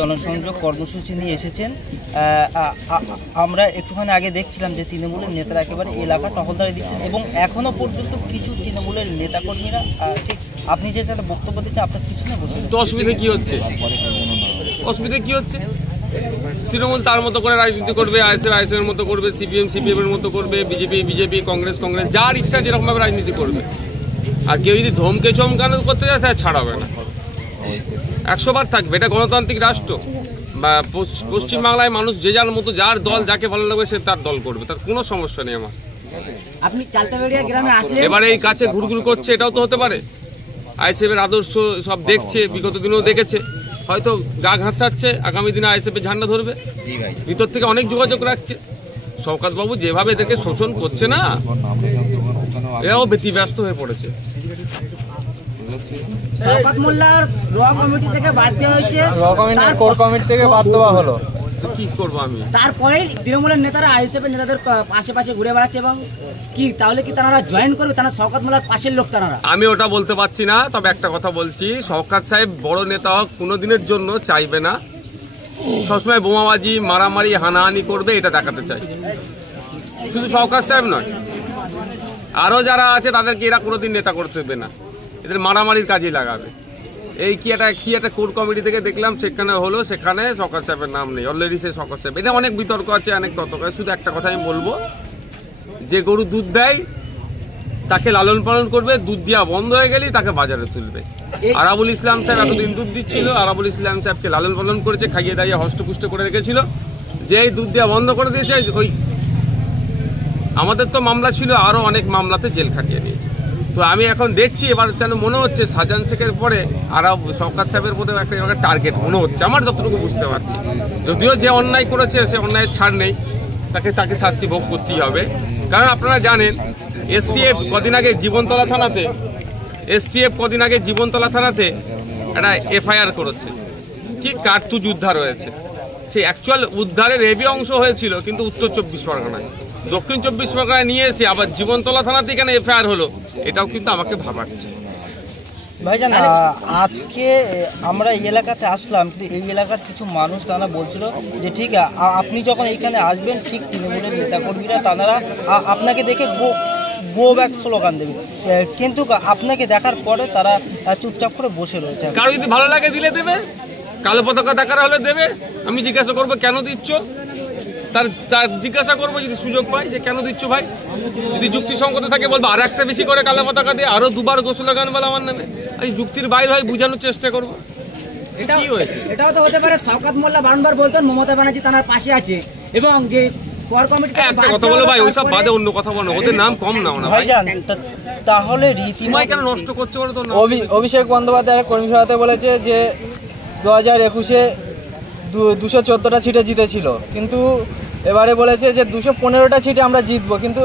জনসংযোগ কর্মসূচি নিয়ে এসেছেন। আমরা একটুখানি আগে দেখছিলাম যে তৃণমূলের নেতারা একেবারে এলাকা টহলদারি দিচ্ছেন এবং এখনো পর্যন্ত কিছু তৃণমূলের নেতাকর্মীরা ঠিক আপনি যে একটা বক্তব্য দিচ্ছেন আপনার কিছু না বলছেন তো অসুবিধা কি হচ্ছে? তৃণমূল তার মতো করে রাজনীতি করবে, আইএসএফ এর মতো করবে, সিপিএম এর মতো করবে, বিজেপি কংগ্রেস যার ইচ্ছা যেরকমভাবে রাজনীতি করবে। আর কেউ যদি ধমকে চমকানো করতে যায় তাহলে ছাড়াবে না, 100 বার থাকবে। এটা গণতান্ত্রিক রাষ্ট্র। বা পশ্চিমবাংলায় মানুষ যে যার মতো যার দল যাকে ভালো লাগবে সে তার দল করবে, তার কোনো সমস্যা নেই আমার। আপনি চালতাবেড়িয়া গ্রামে আসলে এবারে এই কাছে ঘুরঘুর করছে, এটাও তো হতে পারে আইএসএফ এর আদর্শ সব দেখছে, বিগত দিনেও দেখেছে, হয়তো গা ঘাসাচ্ছে, আগামী দিনে আইএসএফ এর ঝান্ডা ধরবে, ভিতর থেকে অনেক যোগাযোগ রাখছে। শওকত বাবু যেভাবে এদেরকে শোষণ করছে না, এরাও ব্যতিব্যস্ত হয়ে পড়েছে। শওকত মোল্লার র কমিটি থেকে বাদ দেওয়া হয়েছে, কোর কমিটি থেকে বাদ দেওয়া হলো। কি করবো আমি? তারপরে তৃণমূলের নেতারা আইএসএফ এর নেতাদের পাশে ঘুরে বেড়াচ্ছে এবং কি তাহলে কি তারা জয়েন করবে? তারা শওকত মোল্লার পাশের লোক তারা। আমি ওটা বলতে পারছি না, তবে একটা কথা বলছি, শওকত সাহেব বড় নেতা হোক কোনো দিনের জন্য চাইবে না সবসময় বোমাবাজি মারামারি হানাহানি করবে, এটা দেখাতে চাই। শুধু শওকত সাহেব নয়, আরও যারা আছে তাদেরকে এরা কোনোদিন নেতা করতে দেবে না, এদের মারামারির কাজে লাগাবে। এই কি একটা কোর কমিটি থেকে দেখলাম সেখানে হলো, সেখানে শওকত সাহেবের নাম নেই, অলরেডি সে শওকত সাহেব। এটা অনেক বিতর্ক আছে, অনেক তর্ক আছে। শুধু একটা কথা আমি বলবো, যে গরু দুধ দেয় তাকে লালন পালন করবে, দুধ দেওয়া বন্ধ হয়ে গেলেই তাকে বাজারে তুলবে। আরাবুল ইসলাম সাহেব এতদিন দুধ দিচ্ছিল, আরাবুল ইসলাম সাহেবকে লালন পালন করেছে, খাইয়ে দাইয়ে হষ্টপুষ্ট করে রেখেছিল। যে এই দুধ দেওয়া বন্ধ করে দিয়েছে, ওই আমাদের তো মামলা ছিল, আরও অনেক মামলাতে জেল খাটিয়ে নিয়েছে। তো আমি এখন দেখছি এবার যেন মনে হচ্ছে শাহজাহান শেখের পরে আর শওকত সাহেবের মধ্যে একটা টার্গেট মনে হচ্ছে, আমার যতটুকু বুঝতে পারছি। যদিও যে অন্যায় করেছে সে অন্যায়ের ছাড় নেই, তাকে শাস্তি ভোগ করতেই হবে। কারণ আপনারা জানেন এসটিএফ কদিন আগে জীবনতলা থানাতে একটা এফআইআর করেছে, কি কার্তুজ উদ্ধার হয়েছে। সেই অ্যাকচুয়াল উদ্ধারের হেভি অংশ হয়েছিল কিন্তু উত্তর 24 পরগনায়, দক্ষিণ 24 পরগনায় নিয়ে এসে আবার জীবনতলা থানাতে এখানে এফআইআর হলো, এটাও কিন্তু আমাকে ভাবাচ্ছে। ভাইজান, আজকে আমরা এই এলাকাতে আসলাম, কিন্তু এই এলাকার কিছু মানুষ তারা বলছিল যে ঠিক আপনি যখন এইখানে আসবেন ঠিক তৃণমূলের নেতাকর্মীরা তারা আপনাকে দেখে গো ব্যাক স্লোগান দেবে, কিন্তু আপনাকে দেখার পরে তারা চুপচাপ করে বসে রয়েছে। কারো যদি ভালো লাগে দিলে দেবে, কালো পতাকা দেখার হলে দেবে। আমি জিজ্ঞাসা করবো কেন দিচ্ছ, তার জিজ্ঞাসা করবো যদি সুযোগ পাই যে কেন দিচ্ছ ভাই। যদি যুক্তিসঙ্গত থাকে বলবো আর একটা বেশি করে কালো পতাকা দিয়ে আরো 2বার স্লোগান বলা আমার নামে। আজ যুক্তির বাইরে হয় বোঝানোর চেষ্টা করবো। কি হয়েছে? এটাও তো হতে পারে শওকত মোল্লা বারবার বলতেন মমতা ব্যানার্জি তার পাশে আছে এবং যে কোর কমিটি একটা কথা বলো ভাই, ওইসব বাদে অন্য কথা বলো, ওদের নাম কম নাও না ভাই। তাহলে রীতিময় কেন নষ্ট করছে বলো তো? অভিষেক বন্দ্যোপাধ্যায় কর্মী সভাতে বলেছে যে 2021-এ 214টা সিটে জিতেছিল, কিন্তু এবারে বলেছে যে 215টা সিটে আমরা জিতবো। কিন্তু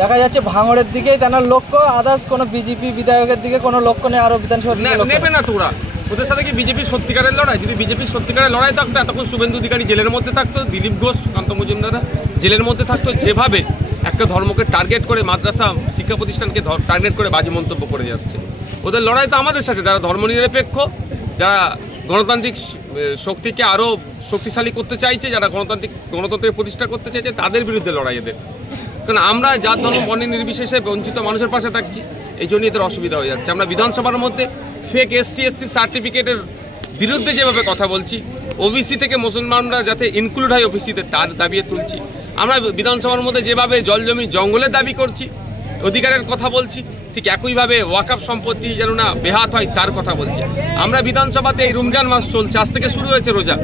দেখা যাচ্ছে ভাঙড়ের দিকেই তার লক্ষ্য, আদার্স কোনো বিজেপি বিধায়কের দিকে কোনো লক্ষ্য নেই। আরো বিধানসভা নেবে না তোরা, ওদের সাথে কি বিজেপির সত্যিকারের লড়াই? যদি বিজেপির সত্যিকারের লড়াই থাকতো এতক্ষণ শুভেন্দু অধিকারী জেলের মধ্যে থাকতো, দিলীপ ঘোষ সুকান্ত মজুমদাররা জেলের মধ্যে থাকতো। যেভাবে একটা ধর্মকে টার্গেট করে, মাদ্রাসা শিক্ষা প্রতিষ্ঠানকে টার্গেট করে বাজে মন্তব্য করে যাচ্ছে, ওদের লড়াই তো আমাদের সাথে, যারা ধর্মনিরপেক্ষ, যারা গণতান্ত্রিক শক্তিকে আরও শক্তিশালী করতে চাইছে, যারা গণতন্ত্রের প্রতিষ্ঠা করতে চাইছে, তাদের বিরুদ্ধে লড়াই এদের। কারণ আমরা জাত ধর্ম বর্ণের নির্বিশেষে বঞ্চিত মানুষের পাশে থাকছি, এই জন্যই এদের অসুবিধা হয়ে যাচ্ছে। আমরা বিধানসভার মধ্যে ফেক ST/SC সার্টিফিকেটের বিরুদ্ধে যেভাবে কথা বলছি, ওবিসি থেকে মুসলমানরা যাতে ইনক্লুড হয় ওবিসিতে তার দাবি তুলছি। আমরা বিধানসভার মধ্যে যেভাবে জলজমি জঙ্গলের দাবি করছি, অধিকারের কথা বলছি, ঠিক একইভাবে ওয়াকফ সম্পত্তি যেন না বেহাত হয় তার কথা বলছি। আমরা বিধানসভাতে এই রমজান মাস চলছে, আজ থেকে শুরু হয়েছে রোজা,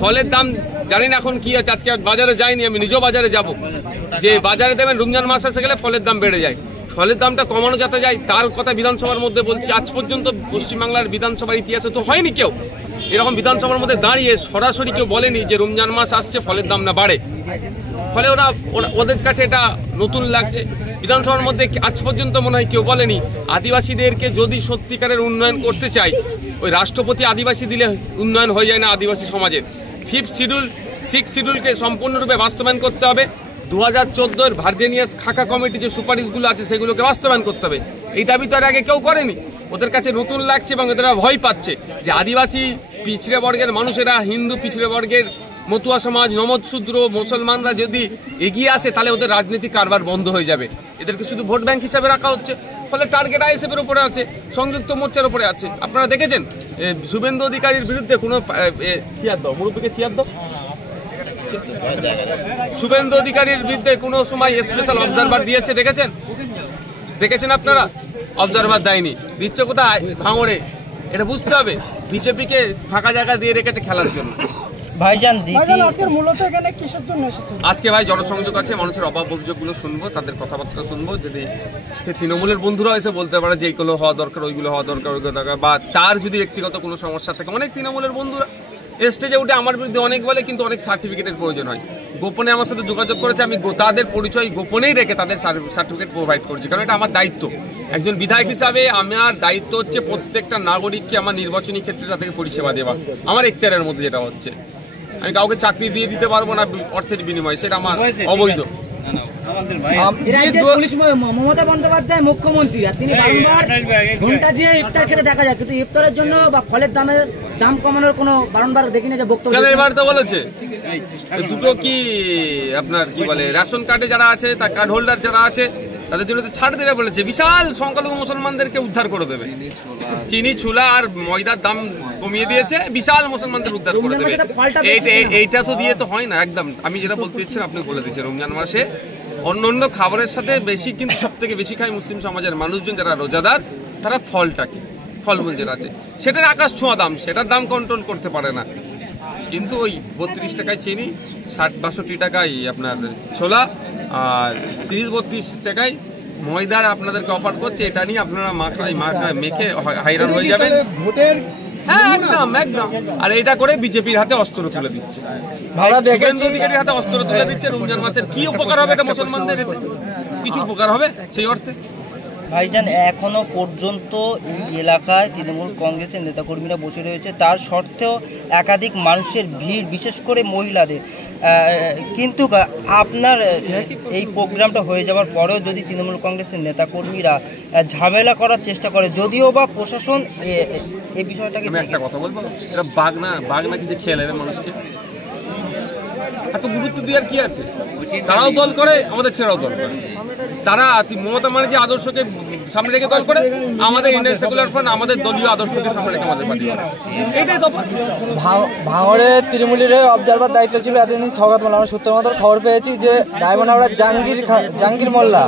ফলের দাম জানি না এখন কি আছে। আজকে বাজারে যাইনি, আমি নিজেও বাজারে যাব, যে বাজারে দেবেন রমজান মাস এসে গেলে ফলের দাম বেড়ে যায়, ফলের দামটা কমানো যাতে যায় তার কথা বিধানসভার মধ্যে বলছি। আজ পর্যন্ত পশ্চিমবাংলার বিধানসভার ইতিহাসে তো হয়নি কেউ এরকম বিধানসভার মধ্যে দাঁড়িয়ে সরাসরি কেউ বলেনি যে রমজান মাস আসছে ফলের দাম না বাড়ে। ফলে ওদের কাছে এটা নতুন লাগছে। বিধানসভার মধ্যে আজ পর্যন্ত মনে হয় কেউ বলেনি আদিবাসীদেরকে যদি সত্যিকারের উন্নয়ন করতে চাই, ওই রাষ্ট্রপতি আদিবাসী দিলে উন্নয়ন হয়ে যায় না আদিবাসী সমাজের। 5th শিডিউল 6th শিডিউলকে সম্পূর্ণরূপে বাস্তবায়ন করতে হবে। 2014-এর ভার্জিনিয়াস খাকা কমিটি যে সুপারিশগুলো আছে সেগুলোকে বাস্তবায়ন করতে হবে। এই দাবি তো আর আগে কেউ করেনি, ওদের কাছে নতুন লাগছে এবং এরা ভয় পাচ্ছে যে আদিবাসী পিছড়ে বর্গের মানুষেরা, হিন্দু পিছড়ে বর্গের মতুয়া সমাজ, নমদ শূদ্র, মুসলমানরা যদি এগিয়ে আসে তাহলে ওদের রাজনীতি কারবার বন্ধ হয়ে যাবে। এদেরকে শুধু ভোট ব্যাংক হিসাবে রাখা হচ্ছে, ফলে টার্গেট আইএসএফের উপরে আছে, সংযুক্ত মোর্চার উপরে আছে। আপনারা দেখেছেন শুভেন্দু অধিকারীর বিরুদ্ধে কোনো শুভেন্দু অধিকারীর বিরুদ্ধে কোনো সময় স্পেশাল অবজারভার দিয়েছে দেখেছেন আপনারা? অবজারভার দেয়নি, দিচ্ছে কোথায়? ভাঙড়ে। এটা বুঝতে হবে, বিজেপিকে ফাঁকা জায়গা দিয়ে রেখেছে খেলার জন্য। ভাইজান আজকে ভাই জনসংযোগ আছে, মানুষের অভাব অভিযোগগুলো শুনবো, তাদের কথাবার্তা শুনবো। যদি সে তৃণমূলের বন্ধুরা এসে বলতে পারে যে এইগুলো হওয়া দরকার, ওইগুলো হওয়া দরকার, ওইগুলো দরকার, বা তার যদি ব্যক্তিগত কোনো সমস্যা থাকে, অনেক তৃণমূলের বন্ধুরা স্টেজে উঠে আমার বিরুদ্ধে অনেক বলে, কিন্তু অনেক সার্টিফিকেটের প্রয়োজন হয়। গোপনে আমার সাথে যোগাযোগ করেছে, আমি তাদের পরিচয় গোপনেই রেখে তাদের সার্টিফিকেট প্রোভাইড করছি, কারণ এটা আমার দায়িত্ব। একজন বিধায়ক হিসাবে আমার দায়িত্ব হচ্ছে প্রত্যেকটা নাগরিককে আমার নির্বাচনী ক্ষেত্রে তাদেরকে পরিষেবা দেওয়া, আমার এখতিয়ারের মধ্যে যেটা হচ্ছে। আমি কাউকে চাকরি দিয়ে দিতে পারবো না অর্থের বিনিময়ে, সেটা আমার অবৈধ। মমতা বন্দ্যোপাধ্যায় মুখ্যমন্ত্রী, আর তিনি বারংবার ঘন্টা দিয়ে ইফতার খেতে দেখা যায়, কিন্তু ইফতারের জন্য বা ফলের দাম কমানোর কোনো বারংবার দেখি না যে বক্তব্য। এবার তো বলেছে দুটো কি আপনার কি বলে, রেশন কার্ডে যারা আছে, তার কার্ড হোল্ডার যারা আছে তাদের জন্য ছাড় দেবে বলেছে, বিশাল সংখ্যালঘু মুসলমানদেরকে উদ্ধার করে দেবে। চিনি, ছোলা আর ময়দার দাম কমিয়ে দিয়েছে, বিশাল মুসলমানদের উদ্ধার করে দেবে। এইটা তো দিয়ে তো হয় না একদম। আমি যেটা বলতে ইচ্ছেন আপনি বলে দিচ্ছেন, রমজান মাসে অন্য খাবারের সাথে বেশি, কিন্তু সব থেকে বেশি খায় মুসলিম সমাজের মানুষজন যারা রোজাদার, তারা ফলটাকে, ফলমূল যেটা আছে সেটার আকাশ ছোঁয়া দাম, সেটার দাম কন্ট্রোল করতে পারে না। কিন্তু ওই 32 টাকায় চিনি, 60-62 টাকায় আপনার ছোলা, আর 30-32 টাকায় ময়দার আপনাদেরকে অফার করছে। এটা নিয়ে আপনারা মেখে হাইরান হয়ে যাবেন। হ্যাঁ, একদম একদম। আর এটা করে বিজেপির হাতে অস্ত্র তুলে দিচ্ছে, শুভেন্দু অধিকারীর হাতে অস্ত্র তুলে দিচ্ছে। রমজান মাসের কি উপকার হবে এটা মুসলমানদের? এতে কিছু উপকার হবে সেই অর্থে? ভাইজান, এখনো পর্যন্ত এই এলাকায় তৃণমূল কংগ্রেসের নেতাকর্মীরা বসে রয়েছে, তার সত্ত্বেও একাধিক মানুষের ভিড়, বিশেষ করে মহিলাদের। কিন্তু আপনার এই প্রোগ্রামটা হয়ে যাওয়ার পরেও যদি তৃণমূল কংগ্রেসের নেতাকর্মীরা ঝামেলা করার চেষ্টা করে, যদিও বা প্রশাসন এই বিষয়টাকে, আমি একটা কথা বলবো, এটা বাগনা কি যে খেয়ে নেবে মানুষকে, এত গুরুত্ব দেওয়ার কি আছে? তারাও দল করে, আমাদের ছেড়াও দল করে। তারা মমতা ব্যানার্জি আদর্শকে সামনে রেখে দল করে, আমাদের ইন্ডিয়ান সেকুলার ফ্রন্ট আমাদের দলীয় আদর্শকে সামনে রেখে আমাদের পার্টি করে। এইটাই তো ভাঙড়ে তৃণমূলের অবজারভার দায়িত্ব ছিল এতদিন সওগাত মোল্লা। আমরা সূত্র মতো খবর পেয়েছি যে ডায়মন্ড হাওড়ার জাহাঙ্গীর মোল্লা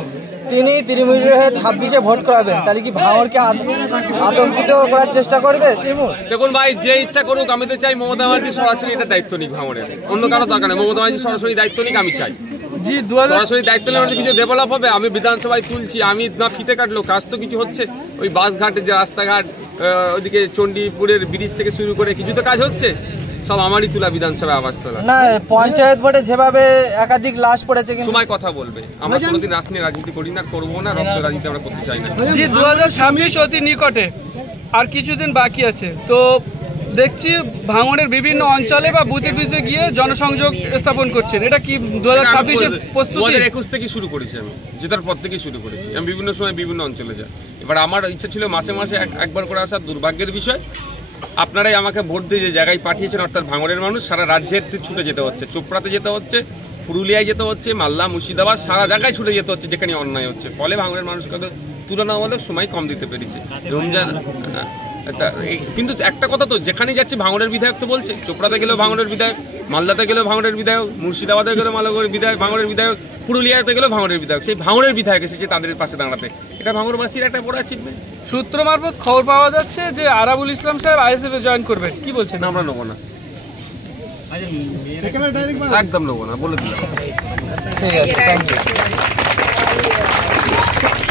তিনি তৃণমূলের হয়ে 26-এ ভোট করাবেন। তাহলে কি ভাঙড়কে আতঙ্কিত করার চেষ্টা করবে তৃণমূল? দেখুন ভাই, যে ইচ্ছা করুক, আমি তো চাই মমতা ব্যানার্জি সরাসরি এটা দায়িত্ব নিক ভাঙড়ে, অন্য কারো দরকার নেই। মমতা ব্যানার্জি সরাসরি দায়িত্ব নিক, আমি চাই। সরাসরি দায়িত্ব নিলে কিছু ডেভেলপ হবে। আমি বিধানসভায় তুলছি, আমি না ফিতে কাটলো, কাজ তো কিছু হচ্ছে। ওই বাসঘাটের যে রাস্তাঘাট, ওইদিকে চণ্ডীপুরের ব্রিজ থেকে শুরু করে কিছু তো কাজ হচ্ছে, সব আমারই তোলা বিধানসভায় আবাস তোলা। না, পঞ্চায়েত ভোটে যেভাবে একাধিক লাশ পড়েছে, সময় কথা বলবে। আমরা কোনোদিন রাজনীতি করি না, করবো না, রক্ত রাজনীতি আমরা করতে চাই না। 2026 অতি নিকটে, আর কিছুদিন বাকি আছে। তো দেখছি ভাঙড়ের বিভিন্ন অঞ্চলে বা বুথে বুথে গিয়ে জনসংযোগ স্থাপন করছেন, এটা কি 2026-এর প্রস্তুতি? 2021 থেকে শুরু করেছি, আমি জেতার পর থেকে শুরু করেছি। আমি বিভিন্ন সময় বিভিন্ন অঞ্চলে যাই। এবার আমার ইচ্ছা ছিল মাসে মাসে একবার করে আসার। দুর্ভাগ্যের বিষয়, আপনারাই আমাকে ভোট দিয়ে যে জায়গায় পাঠিয়েছেন, অর্থাৎ ভাঙড়ের মানুষ সারা রাজ্যের ছুটে যেতে হচ্ছে। চোপড়াতে যেতে হচ্ছে, পুরুলিয়ায় যেতে হচ্ছে, মালদা, মুর্শিদাবাদ, সারা জায়গায় ছুটে যেতে হচ্ছে যেখানে অন্যায় হচ্ছে। ফলে ভাঙড়ের মানুষকে তুলনামূলক সময় কম দিতে পেরেছে। রমজান কিন্তু একটা কথা তো, যেখানে যাচ্ছে ভাঙড়ের বিধায়ক তো বলছে, চোপড়াতে গেলেও ভাঙড়ের বিধায়ক, মালদাতে গেলেও ভাঙড়ের বিধায়ক, মুর্শিদাবাদে গেলেও মালগড়ের বিধায়ক, ভাঙড়ের বিধায়ক, পুরুলিয়াতে গেলেও ভাঙড়ের বিধায়ক। সেই ভাঙড়ের বিধায়ক এসেছে তাদের পাশে দাঁড়াতে। এটা ভাঙড়বাসীর একটা বড় অ্যাচিভমেন্ট। সূত্র মারফত খবর পাওয়া যাচ্ছে যে আরাবুল ইসলাম সাহেব আইএসএফে জয়েন করবেন, কি বলছেন? আমরা নেবো না, একদম নেবো না, বলে দিলাম। ঠিক আছে, থ্যাংক ইউ।